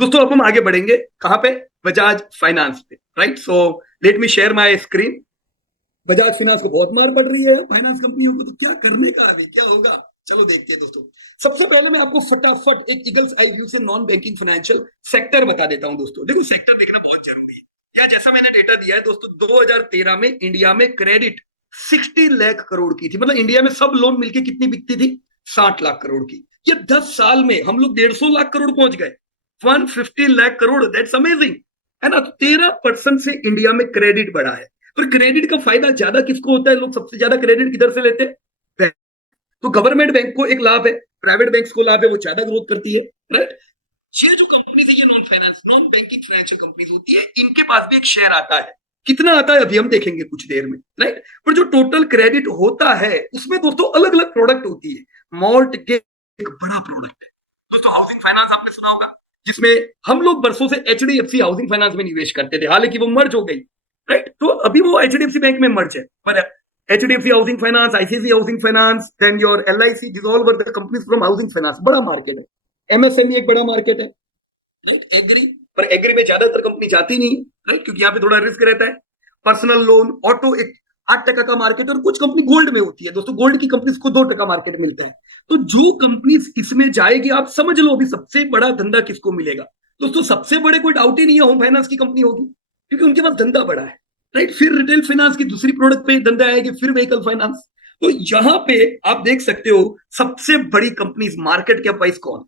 दोस्तों अब हम आगे बढ़ेंगे कहां पे? बजाज फाइनेंस पे, right? So let me share my screen. Bajaj finance को बहुत मार पड़ रही है फाइनेंस कंपनियों को, तो क्या करने का आगे क्या होगा, चलो देखते हैं दोस्तों। सबसे पहले मैं आपको फटाफट एक ईगल्स आई व्यू से नॉन बैंकिंग फाइनेंशियल सेक्टर बता देता हूं दोस्तों। देखो सेक्टर देखना बहुत जरूरी है। या जैसा मैंने डेटा दिया है दोस्तों, 2013 में इंडिया में क्रेडिट 60 लाख करोड़ की थी। मतलब इंडिया में सब लोन मिलके कितनी बिकती थी? 60 लाख करोड़ की। ये 10 साल में हम लोग 150 लाख करोड़ पहुंच गए, 150 लाख करोड़। दैट्स अमेजिंग, है ना? 13% से इंडिया में क्रेडिट बढ़ा है। पर क्रेडिट का फायदा ज्यादा किसको होता है? लोग सबसे ज्यादा क्रेडिट किधर से लेते हैं? तो गवर्नमेंट बैंक को एक लाभ है, प्राइवेट बैंक को लाभ है, वो ज्यादा ग्रोथ करती है, राइट? ये जो कंपनी है, ये non finance non banking financial company होती है, इनके पास भी एक शेयर आता है। कितना आता है अभी हम देखेंगे कुछ देर में, राइट? पर जो टोटल क्रेडिट होता है उसमें दोस्तों अलग अलग प्रोडक्ट होती है। मॉर्ट के एक बड़ा प्रोडक्ट है दोस्तों हाउसिंग फाइनेंस, आपने सुना होगा, जिसमें हम लोग बरसों से एचडीएफसी हाउसिंग फाइनेंस में निवेश करते थे, हालांकि वो मर्ज हो गई, राइट? तो अभी वो एचडीएफसी बैंक में मर्ज है, पर HDFC housing finance, ICICI housing finance, then your LIC, this all were the companies from housing finance. बड़ा मार्केट है। एमएसएमई एक बड़ा मार्केट है, राइट? एग्री, पर एग्री में ज्यादातर कंपनी जाती नहीं, राइट? क्योंकि यहाँ पे थोड़ा रिस्क रहता है। पर्सनल लोन, ऑटो एक 8% का मार्केट है, और कुछ कंपनी गोल्ड में होती है दोस्तों। गोल्ड की कंपनीज को 2% मार्केट मिलता है। तो जो कंपनी इसमें जाएगी, आप समझ लो अभी सबसे बड़ा धंधा किसको मिलेगा दोस्तों। सबसे बड़े कोई डाउट ही नहीं है, होम फाइनेंस की कंपनी होगी, क्योंकि उनके पास धंधा बड़ा है, राइट? फिर रिटेल फाइनेंस की दूसरी प्रोडक्ट पे धंधा आएगी, फिर व्हीकल फाइनेंस। तो यहां पे आप देख सकते हो सबसे बड़ी कंपनी मार्केट कैप वाइज कौन?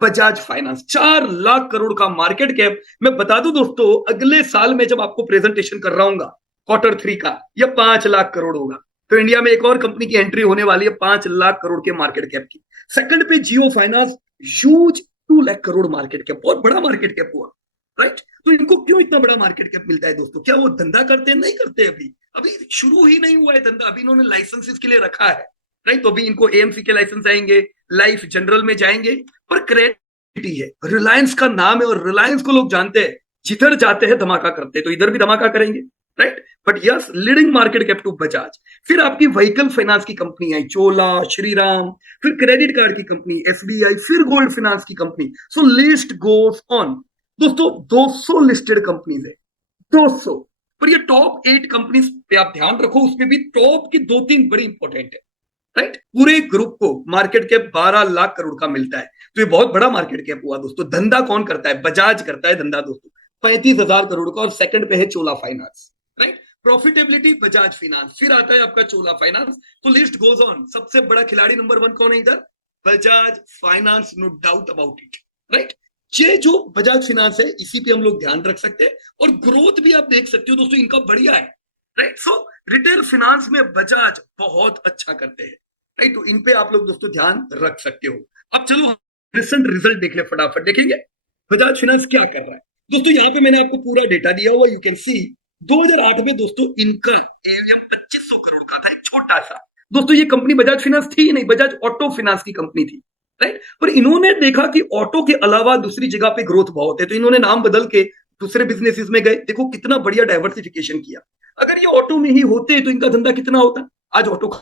बजाज फाइनेंस। 4 लाख करोड़ का मार्केट कैप। मैं बता दूं दोस्तों, अगले साल में जब आपको प्रेजेंटेशन कर रहा हूँ Q3 का, यह 5 लाख करोड़ होगा। तो इंडिया में एक और कंपनी की एंट्री होने वाली है 5 लाख करोड़ के मार्केट कैप की। सेकंड पे Jio finance, huge 2 lakh crore market cap, बहुत बड़ा मार्केट कैप हुआ, राइट? तो इनको क्यों इतना बड़ा मार्केट कैप मिलता है दोस्तों? क्या वो धंधा करते हैं? नहीं करते। अभी अभी शुरू ही नहीं हुआ है धंधा, अभी इन्होंने लाइसेंसेस के लिए रखा है, राइट? तो अभी इनको एएमसी के लाइसेंस आएंगे, लाइफ जनरल में जाएंगे। पर क्रेडिट है, रिलायंस का नाम है, और रिलायंस को लोग जानते हैं, जिधर जाते हैं धमाका करते हैं, तो इधर भी धमाका करेंगे, right? But yes, leading market cap to Bajaj. फिर आपकी व्हीकल फाइनेंस की कंपनी आई, चोला, श्रीराम। फिर क्रेडिट कार्ड की कंपनी एसबीआई, फिर गोल्ड फाइनेंस की company. So list goes on दोस्तों। 200 लिस्टेड कंपनीज है, 200। पर ये टॉप 8 कंपनीज पे आप ध्यान रखो, उसमें भी टॉप की 2-3 बड़ी इंपॉर्टेंट है, राइट? पूरे ग्रुप को मार्केट कैप 12 लाख करोड़ का मिलता है। तो ये बहुत बड़ा मार्केट कैप हुआ दोस्तों। धंधा कौन करता है? बजाज करता है धंधा दोस्तों, 35,000 करोड़ का। और सेकंड पे है Chola finance, right? Profitability Bajaj finance, फिर आता है आपका चोला फाइनेंस। तो लिस्ट गोज ऑन। सबसे बड़ा खिलाड़ी नंबर 1 कौन है इधर? Bajaj finance, no doubt about it, right? ये जो बजाज फाइनेंस है, इसी पे हम लोग ध्यान रख सकते हैं। और ग्रोथ भी आप देख सकते हो दोस्तों, इनका बढ़िया है, राइट? सो रिटेल फाइनेंस में बजाज बहुत अच्छा करते हैं, राइट? तो इन पे आप लोग दोस्तों ध्यान रख सकते हो। अब चलो रिसेंट रिजल्ट देख ले, फटाफट देखेंगे बजाज फाइनेंस क्या कर रहा है दोस्तों। यहाँ पे मैंने आपको पूरा डेटा दिया हुआ, यू कैन सी। 2008 में दोस्तों इनका एएम 2500 करोड़ का था, एक छोटा सा। दोस्तों ये कंपनी बजाज फाइनेंस थी ही नहीं, बजाज ऑटो फाइनेंस की कंपनी थी, राइट? पर इन्होंने देखा कि ऑटो के अलावा दूसरी जगह पे ग्रोथ बहुत है, तो इन्होंने नाम बदल के दूसरे बिजनेसेस में गए। देखो कितना बढ़िया डाइवर्सिफिकेशन किया। अगर ये ऑटो में ही होते तो इनका धंधा कितना होता? आज ऑटो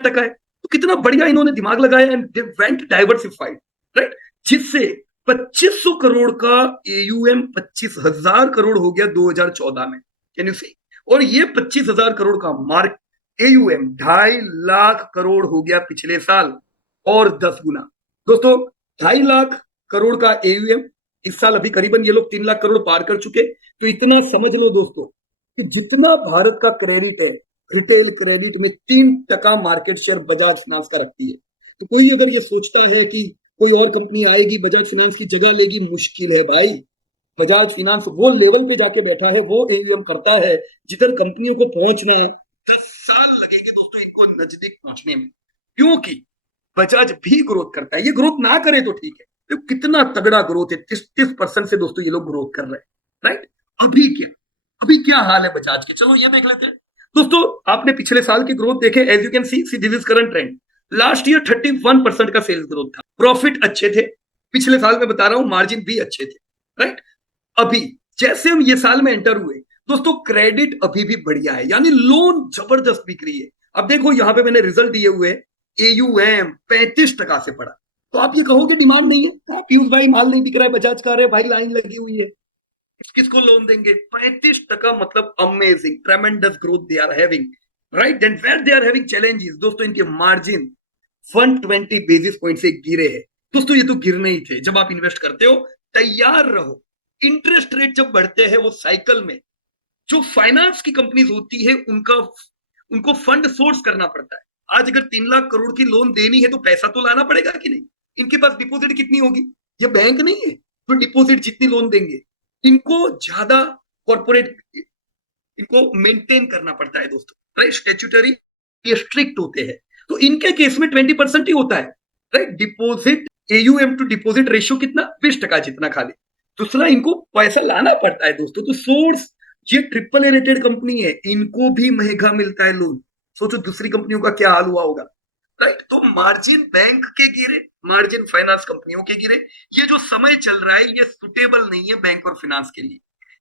टका है, तो कितना बढ़िया इन्होंने दिमाग लगाया, and they went diversified, right? जिससे 2500 करोड़ का एयूएम 25,000 करोड़ हो गया 2014 में, कैन यू सी? और ये 25,000 करोड़ का मार्क एयूएम 2.5 लाख करोड़ हो गया पिछले साल, और 10 गुना दोस्तों। 2.5 लाख करोड़ का एयूएम इस साल, अभी करीबन ये लोग 3 लाख करोड़ पार कर चुके। तो इतना समझ लो दोस्तों कि जितना भारत का क्रेडिट है, रिटेल क्रेडिट में 3% मार्केट शेयर बजाज फाइनेंस का रखती है। तो कोई अगर ये सोचता है कि कोई और कंपनी आएगी बजाज फाइनेंस की जगह लेगी, मुश्किल है भाई। बजाज फाइनेंस वो लेवल पे जाके बैठा है, वो एयूएम करता है जिधर कंपनियों को पहुंचना है 10 साल लगेंगे दोस्तों इनको नजदीक पहुंचने में। क्योंकि बजाज भी ग्रोथ करता है। ये ग्रोथ ना करे तो ठीक है, तो कितना तगड़ा ग्रोथ है, 30% से दोस्तों ये लोग ग्रोथ कर रहे हैं, राइट? अभी क्या हाल है बजाज के, चलो ये देख लेते हैं दोस्तों। आपने पिछले साल की ग्रोथ देखे, as you can see this is current trend. Last year 31% का सेल्स ग्रोथ था, प्रॉफिट अच्छे थे, पिछले साल में बता रहा हूं, मार्जिन भी अच्छे थे, राइट? अभी जैसे हम ये साल में एंटर हुए दोस्तों, क्रेडिट अभी भी बढ़िया है, यानी लोन जबरदस्त बिक रही है। अब देखो यहां पे मैंने रिजल्ट दिए हुए, एयूएम 35% से पड़ा, तो आप ये कहोगे डिमांड नहीं है, हाँ, पीयूष भाई माल नहीं बिक रहा है, बजाज का रहे भाई लाइन लगी हुई है, किसको लोन देंगे? 35%, मतलब amazing tremendous growth they are having, right? And where they are having challenges दोस्तों, इनके मार्जिन 120 बेसिस पॉइंट से गिरे हैं दोस्तों। ये तो गिरने ही थे। जब आप इन्वेस्ट करते हो तैयार रहो, इंटरेस्ट रेट जब बढ़ते हैं वो साइकिल में जो फाइनेंस की कंपनीज होती है उनको फंड सोर्स करना पड़ता है। आज अगर 3 लाख करोड़ की लोन देनी है तो पैसा तो लाना पड़ेगा कि नहीं? इनके पास डिपॉजिट कितनी होगी? ये बैंक नहीं है जो डिपॉजिट जितनी लोन देंगे, इनको ज्यादा कॉर्पोरेट इनको मेंटेन करना पड़ता है दोस्तों, राइट? स्टेट्यूटरी ये स्ट्रिक्ट होते हैं, तो इनके केस में 20% ही होता है, right? Deposit AUM to deposit ratio कितना? 20% जितना खाली। दूसरा, इनको पैसा लाना पड़ता है दोस्तों, तो सोर्स, ये ट्रिपल ए रेटेड कंपनी है, इनको भी महंगा मिलता है लोन। सोचो दूसरी कंपनियों का क्या हाल हुआ होगा, राइट? तो मार्जिन बैंक के गिरे, मार्जिन फाइनेंस कंपनियों के गिरे। ये जो समय चल रहा है ये सुटेबल नहीं है बैंक और फाइनेंस के लिए,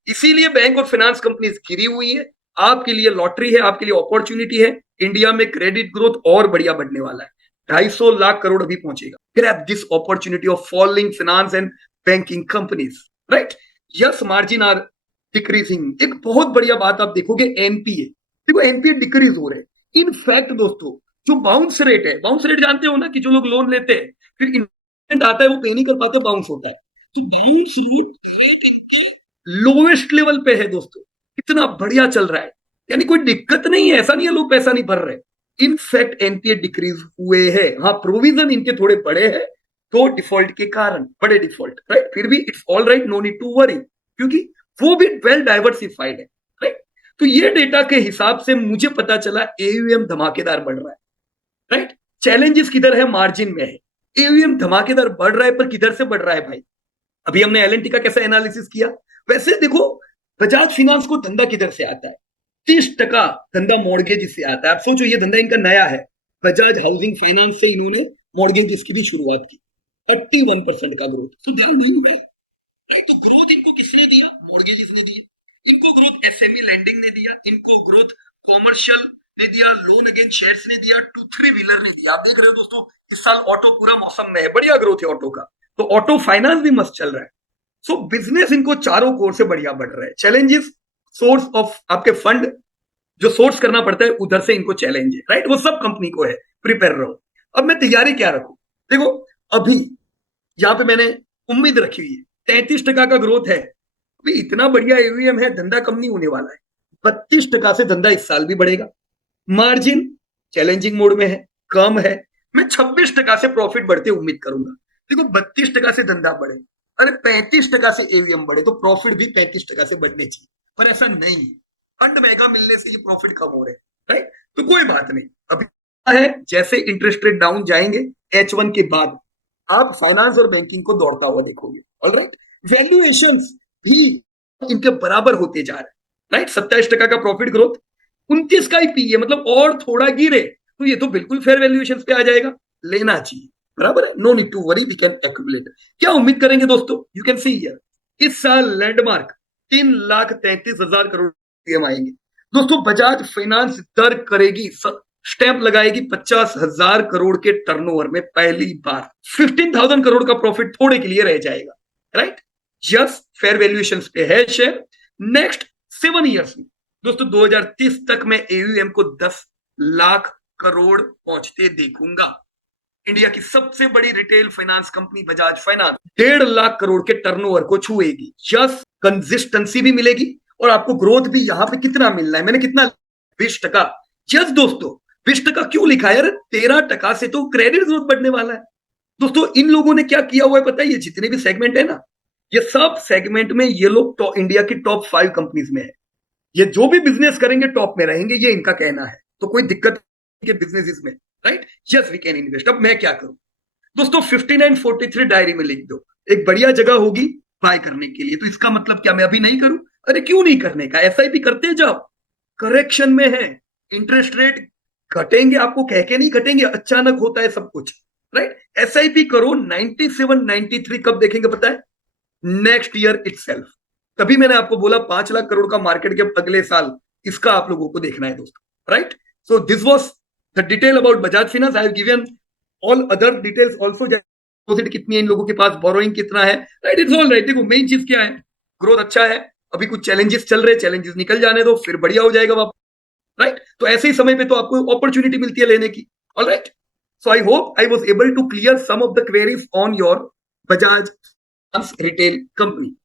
इसीलिए बैंक और फाइनेंस कंपनीज गिरी हुई है। आपके लिए लॉटरी है, आपके लिए अपॉर्चुनिटी है। इंडिया में क्रेडिट ग्रोथ और बढ़िया बढ़ने वाला है, 250 लाख करोड़ अभी पहुंचेगा। Grab this opportunity of falling finance and banking companies, right? Yes, margin are decreasing. एक बहुत बढ़िया बात आप देखोगे, एनपीए, देखो एनपीए डिक्रीज हो रहे हैं। इनफैक्ट दोस्तों, जो बाउंस रेट है, बाउंस रेट जानते हो ना, कि जो लोग लोन लेते हैं फिर इंटरेस्ट आता है वो पे नहीं कर पाते, बाउंस होता है, तो बाउंस रेट लोवेस्ट लेवल पे है दोस्तों। कितना बढ़िया चल रहा है, यानी कोई दिक्कत नहीं है, ऐसा नहीं है लोग पैसा नहीं भर रहे। इनफैक्ट एनपीए डिक्रीज हुए हैं। हाँ, प्रोविजन इनके थोड़े बड़े हैं तो डिफॉल्ट के कारण, बड़े डिफॉल्ट, राइट? फिर भी it's all right, no need to worry, क्योंकि वो भी वेल डाइवर्सिफाइड है, राइट? तो ये डेटा के हिसाब से मुझे पता चला एयूएम धमाकेदार बढ़ रहा है, राइट? चैलेंजेस किधर है? मार्जिन में है। एयूएम धमाकेदार बढ़ रहा है, पर किधर से बढ़ रहा है भाई? अभी हमने एलएनटी का कैसा एनालिसिस किया, वैसे देखो बजाज फिनांस को धंधा किधर से आता है? 30% धंधा मॉर्गेज से आता है। आप सोचो, ये धंधा इनका नया है। बजाज हाउसिंग फाइनेंस से इन्होंने मॉर्गेज की भी शुरुआत की, 31% का ग्रोथ। तो they are doing well, right? तो ग्रोथ इनको किसने दिया? मॉर्गेजेस ने दिया। इनको ग्रोथ एसएमई लैंडिंग ने दिया, इनको ग्रोथ कॉमर्शियल ने दिया, लोन अगेंस्ट शेयर्स ने दिया, 2-3 व्हीलर ने दिया। आप देख रहे हो दोस्तों, इस साल ऑटो पूरा मौसम में है, बढ़िया ग्रोथ है ऑटो का, तो ऑटो फाइनेंस भी मस्त चल रहा है। सो बिजनेस इनको चारों कोर से बढ़िया बढ़ रहा है। चैलेंजेस, सोर्स ऑफ आपके फंड जो सोर्स करना पड़ता है, उधर से इनको चैलेंज है, राइट? वो सब कंपनी को है, प्रिपेयर रहो। अब मैं तैयारी क्या रखूं? देखो, अभी यहां पे मैंने उम्मीद रखी हुई है, 33% का ग्रोथ है। अभी इतना बढ़िया एवीएम है, धंधा कम नहीं होने वाला है। 32% से धंधा इस साल भी बढ़ेगा। मार्जिन चैलेंजिंग मोड में है, कम है। मैं 26% से प्रॉफिट बढ़ते उम्मीद करूंगा। देखो, 32% से धंधा बढ़े, अरे 35% से एवीएम बढ़े, तो प्रॉफिट भी 35% से बढ़ने चाहिए, पर ऐसा नहीं है। फंड महंगा मिलने से ये प्रॉफिट कम हो रहे हैं, राइट? तो कोई बात नहीं। अभी है, जैसे इंटरेस्ट रेट डाउन जाएंगे H1 के बाद, आप फाइनेंस और बैंकिंग को दौड़ता हुआ देखोगे, ऑलराइट? वैल्यूएशंस भी इनके बराबर होते जा रहे हैं, राइट? 27% का प्रॉफिट ग्रोथ, 29 का ही पीए, मतलब और थोड़ा गिरे तो ये तो बिल्कुल फेयर वैल्यूएशन पे आ जाएगा, लेना चाहिए, बराबर है? No need to worry, we can accumulate. क्या उम्मीद करेंगे दोस्तों? यू कैन सी हियर, इस साल लैंडमार्क 3,33,000 करोड़ आएंगे दोस्तों। बजाज फाइनेंस दर करेगी, स्टैंप लगाएगी 50,000 करोड़ के टर्नओवर में पहली बार। 15,000 करोड़ का प्रॉफिट थोड़े के लिए रह जाएगा, राइट? जस्ट फेयर वैल्यूएशन पे है शेयर। नेक्स्ट 7 ईयर्स में दोस्तों, 2030 तक मैं एयूएम को 10 लाख करोड़ पहुंचते देखूंगा। इंडिया की सबसे बड़ी retail finance company Bajaj finance 1.5 lakh crore के टर्नओवर को छुएगी। जस्ट कंसिस्टेंसी भी मिलेगी और आपको ग्रोथ भी यहां पे कितना मिलना है, मैंने कितना, 20%। जस्ट दोस्तों, 20% क्यों लिखा है? 13% से तो क्रेडिट ग्रोथ बढ़ने वाला है दोस्तों। इन लोगों ने क्या किया हुआ है पता है? ये जितने भी सेगमेंट है ना, ये सब सेगमेंट में ये लोग इंडिया की टॉप 5 कंपनीज में है। ये जो भी बिजनेस करेंगे टॉप में रहेंगे, ये इनका कहना है। तो कोई दिक्कत के बिजनेस में, right? Yes, we can invest. अब मैं क्या करूं दोस्तों? 5943 डायरी में लिख दो, एक बढ़िया जगह होगी बाय करने के लिए। तो इसका मतलब क्या मैं अभी नहीं करूं? अरे क्यों नहीं करने का, एसआईपी करते जाओ। करेक्शन में है, इंटरेस्ट रेट घटेंगे, आपको कह के नहीं घटेंगे, अचानक होता है सब कुछ, राइट? एसआईपी करो। 97 93 कब देखेंगे पता है? Next year itself. तभी मैंने आपको बोला 5 लाख करोड़ का मार्केट कैप अगले साल, इसका आप लोगों को देखना है दोस्तों, right? So this was the detail about Bajaj finance. I have given all other details also deposit कितनी है इन लोगों के पास, बोरोइंग कितना है, राइट, इट्स ऑल राइट। देखो मेन चीज क्या है, ग्रोथ अच्छा है, अभी कुछ चैलेंजेस चल रहे, चैलेंजेस निकल जाने दो, फिर बढ़िया हो जाएगा वापस, राइट। तो ऐसे ही समय पे तो आपको अपॉर्चुनिटी मिलती है लेने की, all right. So I hope I was able to clear some of the queries on your Bajaj retail company.